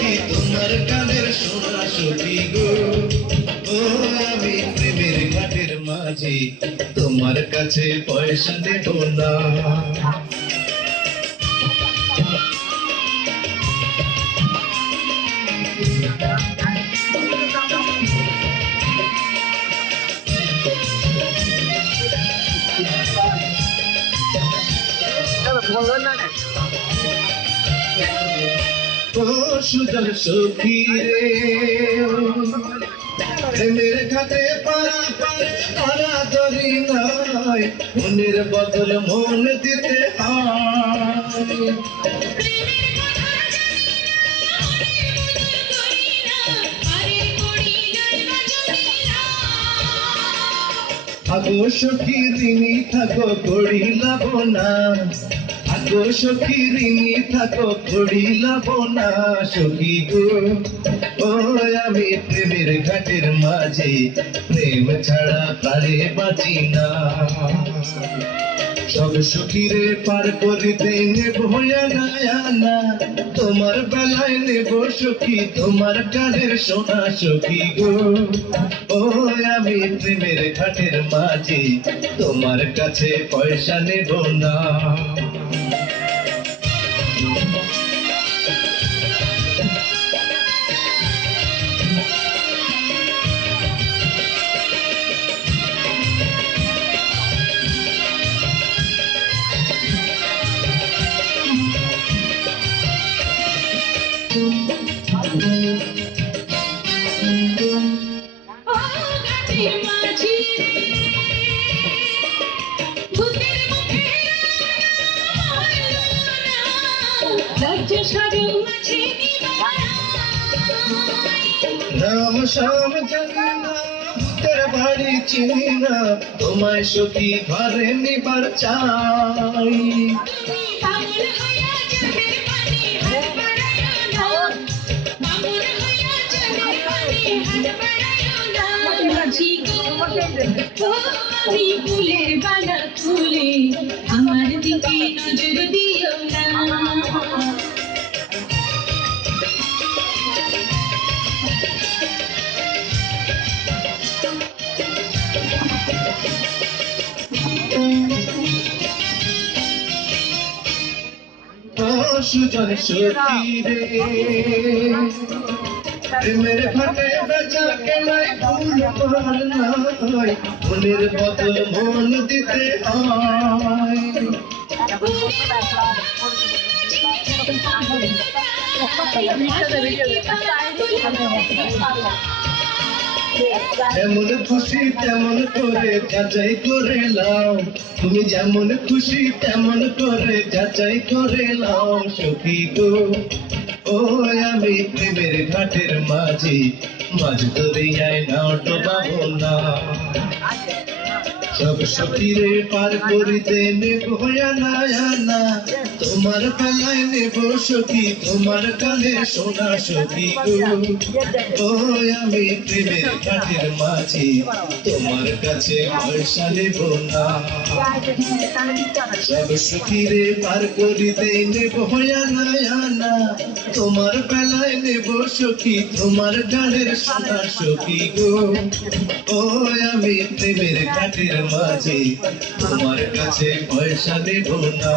সখী তোমার কানের সোনা সখী গো। ও আমি প্রেমের ঘাটের মাঝি, তোমার কাছে পয়সা দেব না। ও সুজন সখী রে, প্রেমের ঘাটে পারা পারে তারা ধরি নাই, মনের বদল মন দিতে হয়। আগো সখী ঋণী থাকো করিলাব না, আগো সখী ঋণী থাকো করিলাব না সখী গো। ও আমি প্রেমের ঘাটের মাঝে, প্রেম ছাড়া প্রাণে বাঁচি না। সব সখীরে পার করিতে নেব না, তোমার বেলায় নেব সখী তোমার কানের সোনা সখী গো। ও আমি প্রেমের ঘাটের মাঝে, তোমার কাছে পয়সা নেব না। নাম শাম জানি না, ভূতের বাড়ি চিনি না, তোমায় সখী ঘরে নিবার চাই। ফুলের বালা ফুলে আমার দিকে নজর দিও না। সুজন সখী রে, প্রেমের ঘাটে বেচা কেনাই ভুল কর নাই, মনের বদল মন দিতে হয়। যেমন খুশি তেমন করে যাচাই করে লাও, তুমি যেমন খুশি তেমন করে যাচাই করে লাও সখী গো। ও আমি প্রেমের ঘাটের মাঝি, মাঝ দরিয়ায় নাও ডোবাবো না। সব সখীরে পার করিতে নেব না, তোমার বেলায় নেব সখী তোমার কানে সোনা সখী গো। ও আমি প্রেমের ঘাটের মাঝি, তোমার কাছে পয়সা নেব না। সব সখীরে পার করিতে নেব না, তোমার বেলায় নেব সখী তোমার গানের সোনা সখী গো। ও আমি প্রেমের ঘাটের মাঝে, তোমার কাছে পয়সা দেব না।